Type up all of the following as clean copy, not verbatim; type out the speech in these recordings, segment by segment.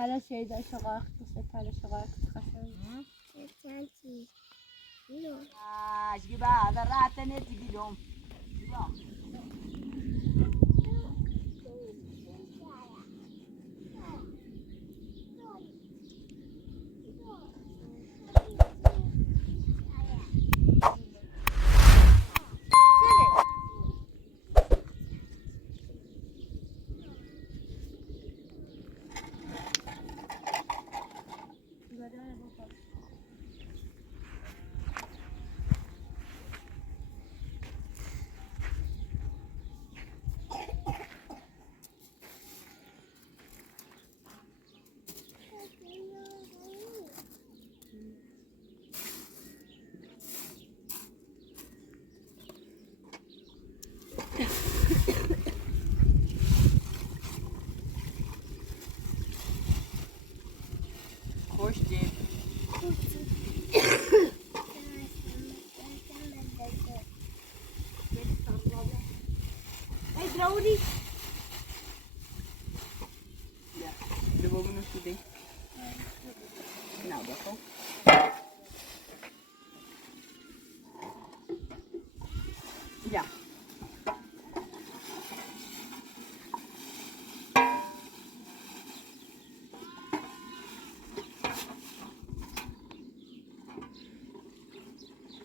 تلا شيء شقاق بس تلا شقاق تخسر. تانتي. يو. جيبا هذا راتني تجيلهم. خوش دید. Hey, Brody. Ja, de boven nog goed, denk ik. Nou, dat ook. Ja.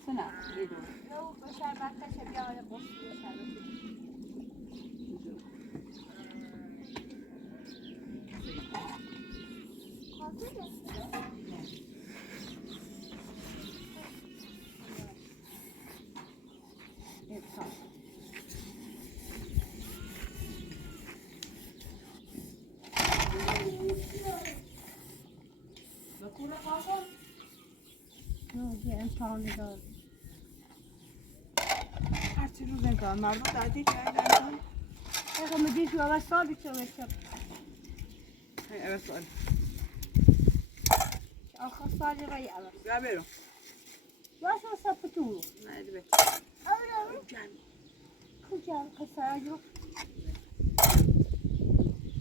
Sana, bir dur. Yok, bu şerbette şerbiyeli koşuyor şerbeti. Evet, tamam. Bakura kalsın. Yok, ben pahalı da. Her türlü renk alanlarda da değil. Nereden? Ya ama diş var, sabit çalışıyor. Evet, var. Akıl sadece var ya. Gel verin. Nasıl sapıtıyor? Hadi be. Öyle mi? Gel. Kıcan kısa yok.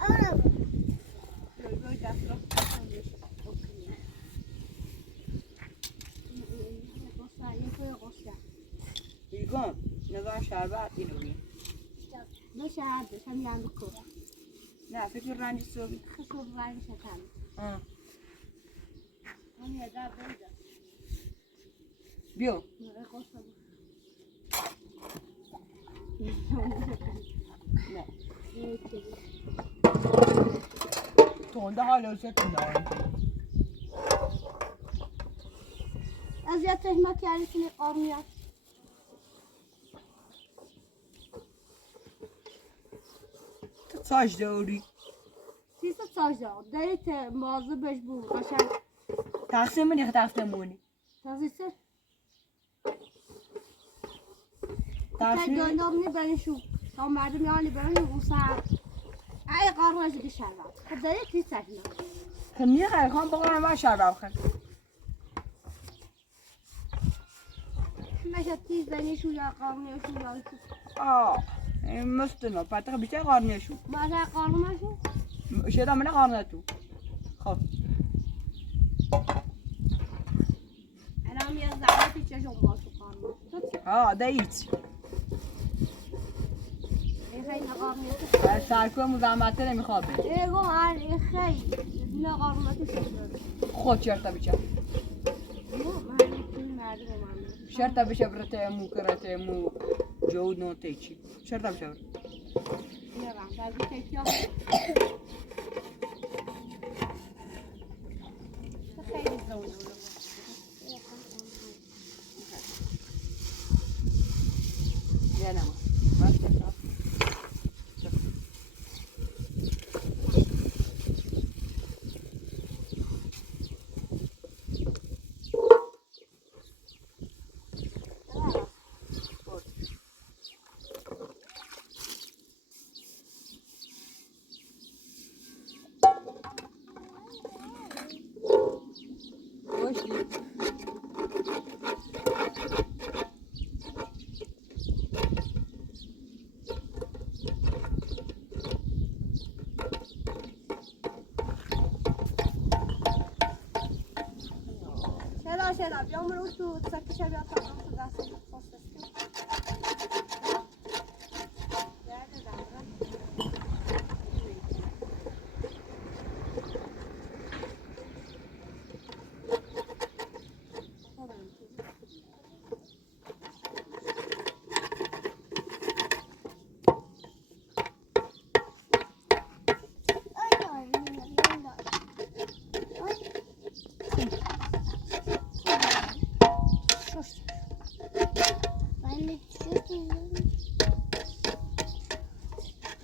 Öyle mi? Böyle daslo. İlgom, ne zaman şerbet inanıyor. Ne şahane, sen yandık o. Ne, fikir rencisi yok. Kısır rengi şeker. Hı. Onu yedar böyle. Bio. Ne koşalım. Ne? Evet. Tonda hala özetmiyor. Aziyet ekmek yerlisini almıyor. Saç doğru. Siz de sadece dayıt mağaza beş bu kaşar. Taksimini ya taksimini. Tazisi. Sen Taksim. gönderdiğini ben şu. Tam verdim yani böyle bu saat. Ay karnıcı bir şey var. Dayıt hiç ekmek. Niye خیلی خواهم بقولم من شربت بخورم. Mesela tiz beni şu ya karnıya şu ya. آه مستنا بعد بیشتر قارنیه شو. Bana karnıma şu. شده منه قارنه تو. خب. Anam ya zahmet hiç yaşam var şu karnıma. آه ده هیچ. خیلی نقارنیه. سرکو مزاحمت نمیخواد. ایگو هر خیلی نقارنیه شده. خود شرطه بشه. مو مردم مردم. شرطه بشه برته مو کرته مو جود نوتیچی. شرطه بشه. نه بعد تکیا. خیلی زود. نه نه. Jamur och så sätter sig vi att ta dem så där så det kostar stort. Det är det där.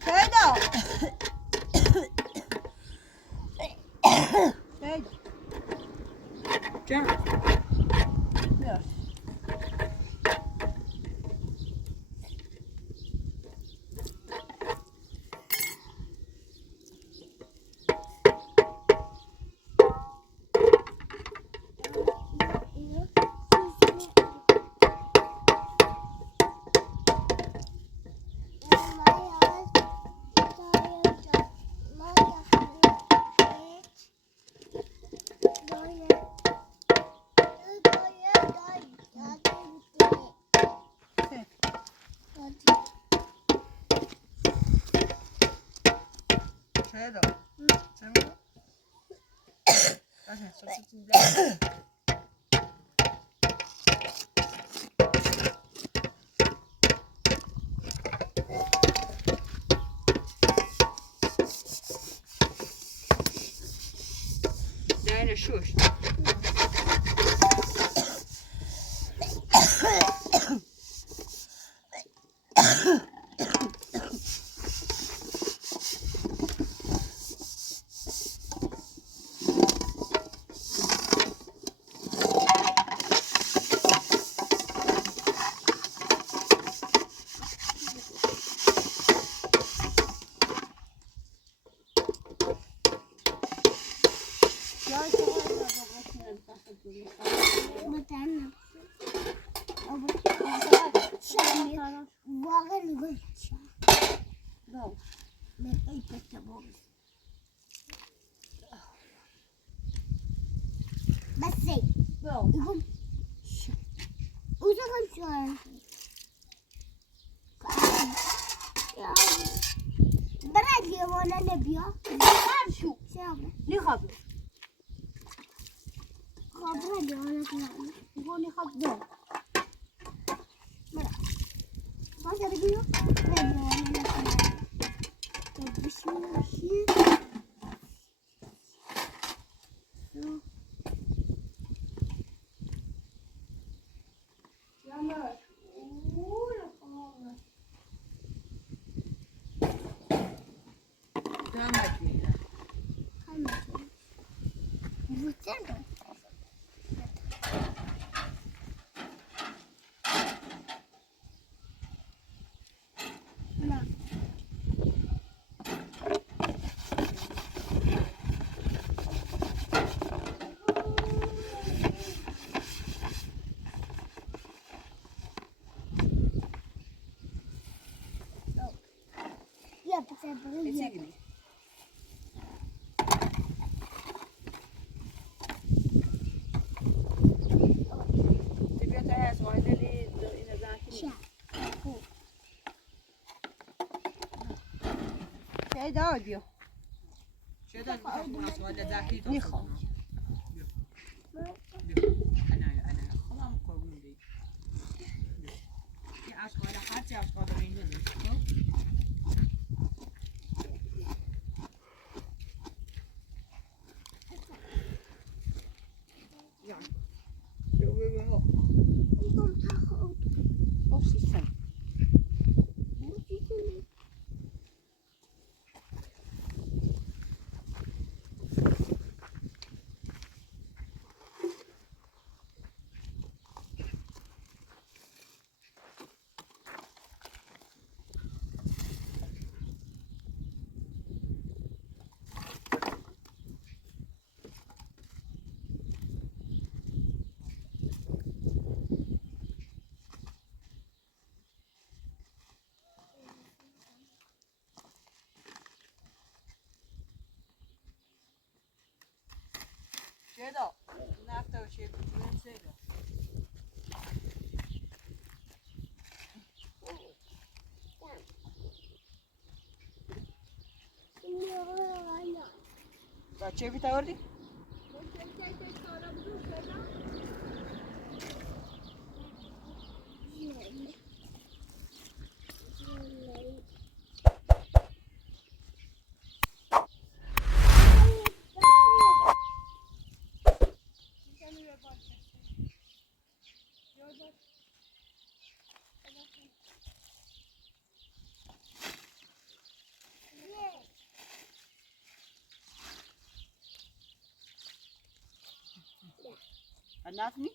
Şeyda. Şeyda. Can. Gör. Şeyda. Sen mi? Kaçın sosisini de. Deine Schuss. بس يقوم وزغن شوية برد وانا نبيا شو شابه ليه خبر خبرة وانا كمان يقول خبر ما تبيو برد وانا كمان طب بسم Jamur. Devam etmeyin. Vuruyor. Ya bisa beli. Etegini. تبي تعيش وايد اللي إذا ذاك. Şeyda diyor. Şeyda biraz وايد ذاك. نخاف. أنا خلاص قربون لي. يعيش وايد حتى يعيش وايد مني. O sen. Şeyda. هفته و چه بودیم سیده بچه بی تاوردی؟ نفنی؟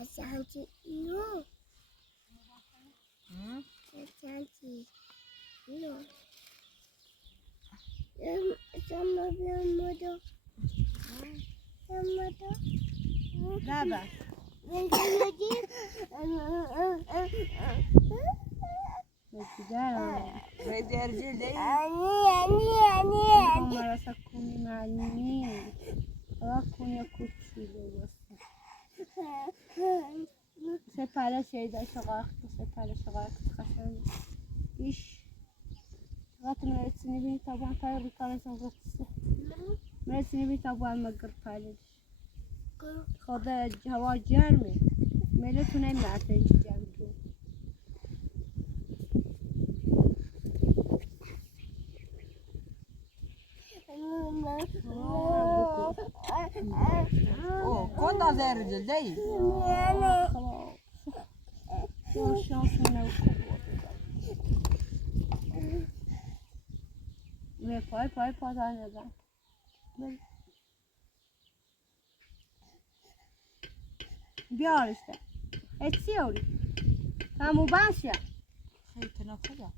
Asante no. Asante no. Sama modo. Modo. بابا ريدي رجل دي ما رسكوني معلمين راكون يا كوتشي سپاله şeyden şakakta sepale şakakta kaşan iş غاتم رأيتني بني طبعا طاير بطالة غطسة رأيتني بني طبعا مقر طالش خذ هوا جارمي ملتو نيم معتي جامدو اوه كنت زي الرجل دي خلاص شانسنا ve pay pazarladan. بیار işte. Etsiyor. Tam ubanşa. خيط نفذها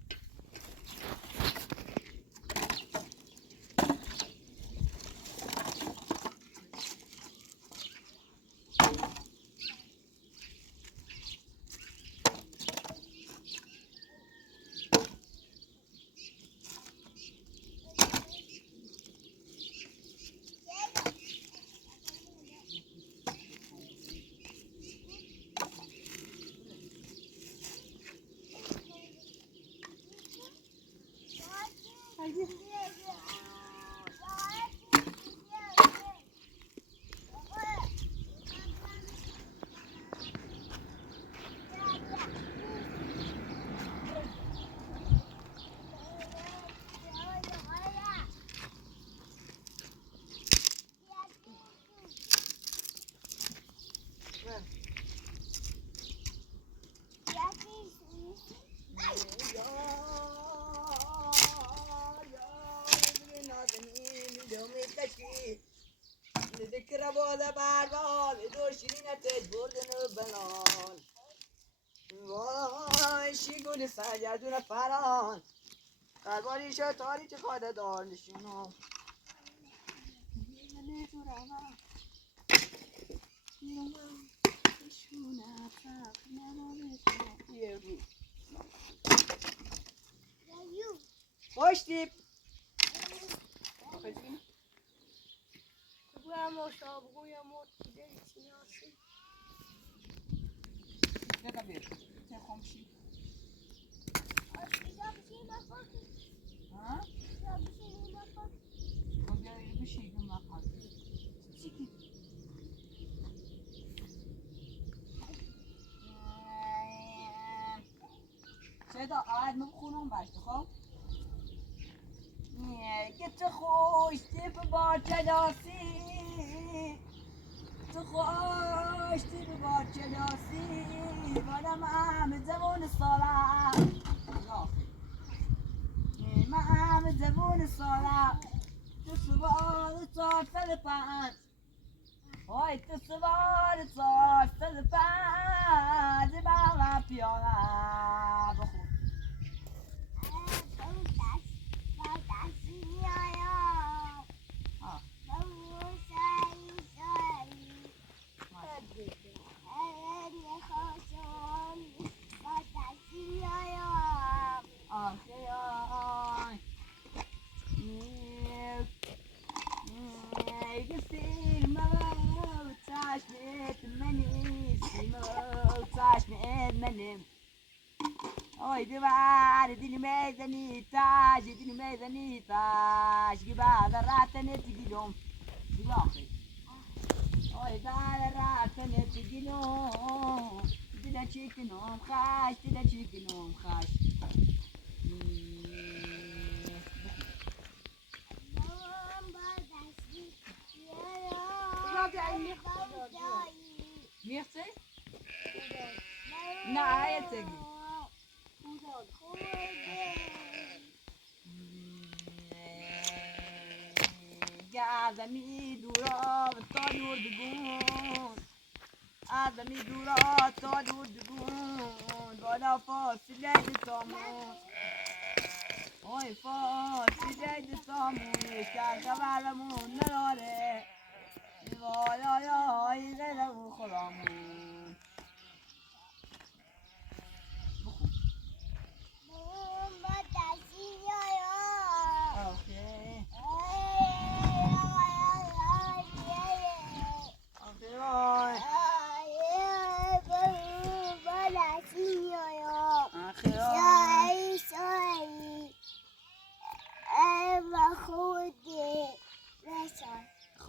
ذكر بوذا باربال دوشين تجبردن بلان وای شیگون سجدون فران قربانی شد تاری چه خواهد دار نشونو خوش دیب دقا بیر تی خمشی ها؟ بگه بشی گم نخواد چیکی چه دا قاعد مبخونم باشد خب گت خوش تیپ با کلاسی تو خوش تیپ با کلاسی بادم هم زبون سالم من زبون سالم تو سوال 405 وای تو سوال 405 بالا پیالا بخون اوي دوار ديني ميزاني تاج ديني ميزاني تاج جبال الراتنة تجيلهم جلاخي اوي دار الراتنة تجيلهم تدا تشيكنهم خاش تدا تشيكنهم خاش ميرسي نعم تجي آدمی دورا تا دور دگون آدمی دورا تا دور دگون بالا فاصله دتامون اوی فاصله دتامون که خبرمون نداره والا یا غیره خودمون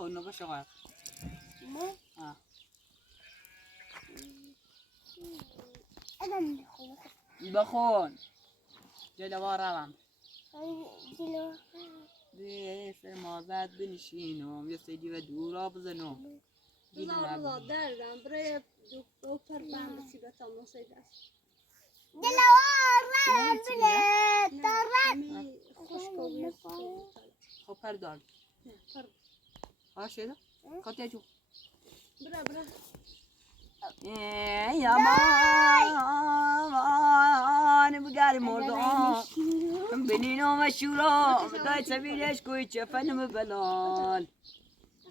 خونه باشه غرق نه بخون جلوه روم جلو سر مازد بنشینم یه سیدی و دورا بزنم بذار دردم برای دکتر بند سیبت هم نسید است جلو رم بله دارم خوش خب پردار ها شده؟ خاطر جو برا یا مان بگاری مردم بنینو مشورا بدای سبیلش کوی چفن بلال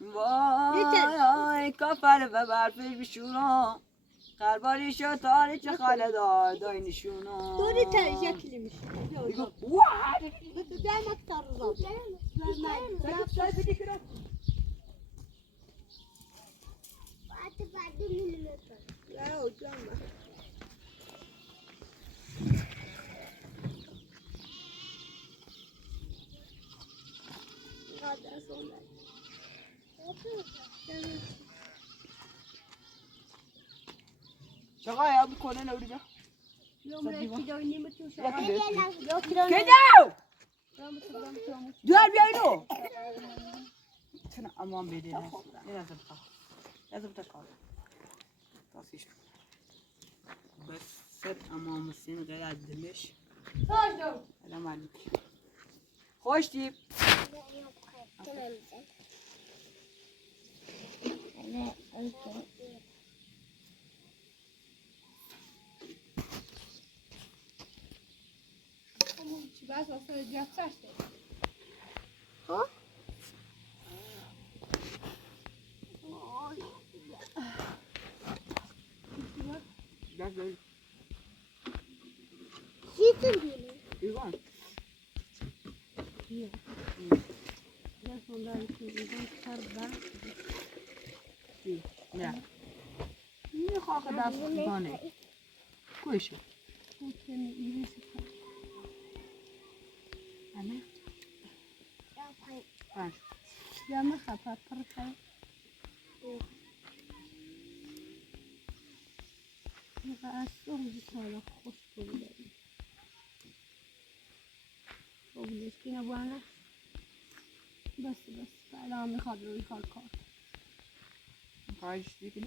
وای کافر و برفش بشورا قربانی شو تاریچ خاله دار دای نشونا دوری تا یکی میشه واه دایم اکتر رو بعد میلیمتر لا جامع هذا صولا شقای ابی کنه نوریجا يوم رأيت جاوني متوش کدو دور بیاینو چنا امان بده لازم تقال تاسیش بس سر امام سین غیر عدمش سلام علیکم خوش تیب چی باز واسه جات ساشته ها دست داری چی می‌بینی؟ ایوان دست اون که ایدان سر برد نه میخواه که دست ایوانه کویشه ممكن يمسك همه پنج يا ما خفا فرقة يبقى السوق بتاعه خوش كله بودش که اینو بانه بس الان میخواد روی کار کارش دیگه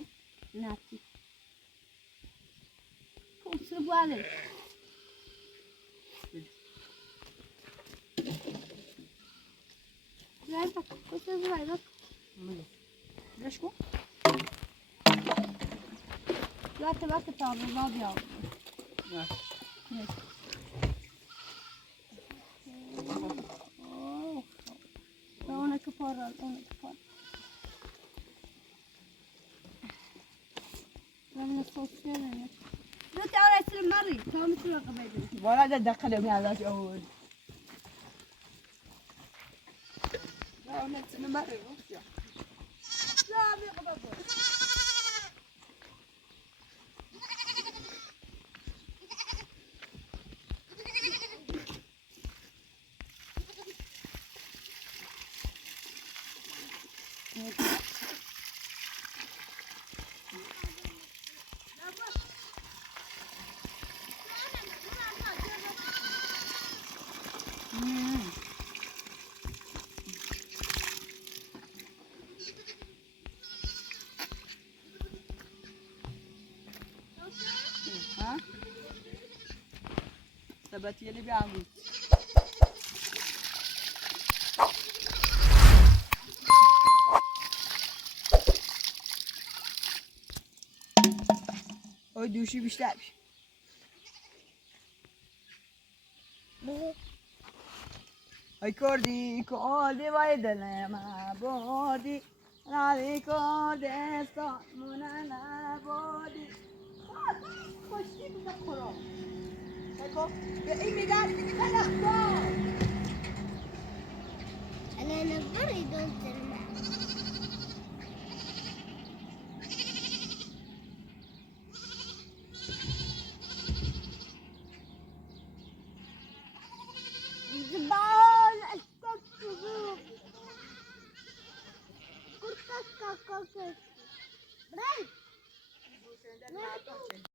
نه تی پوکس بوده Vai, você vai, vai. ليش كو؟ Bate para o lado de algo. لا Ona kapara, لما صوتنا لا تعال اسلم مري تمام مثل قبيله ولا ده دخلهم يا ذات اول لا انا مرة لا بيقبض ها ثبت يلي بيعمل او دوشي بيشتغل ای کردی وایدل ما بودی راوی کردستان من نبودی خوشی بودم خورا بگو به این میگن دیگه تلخبار انا نبري دونت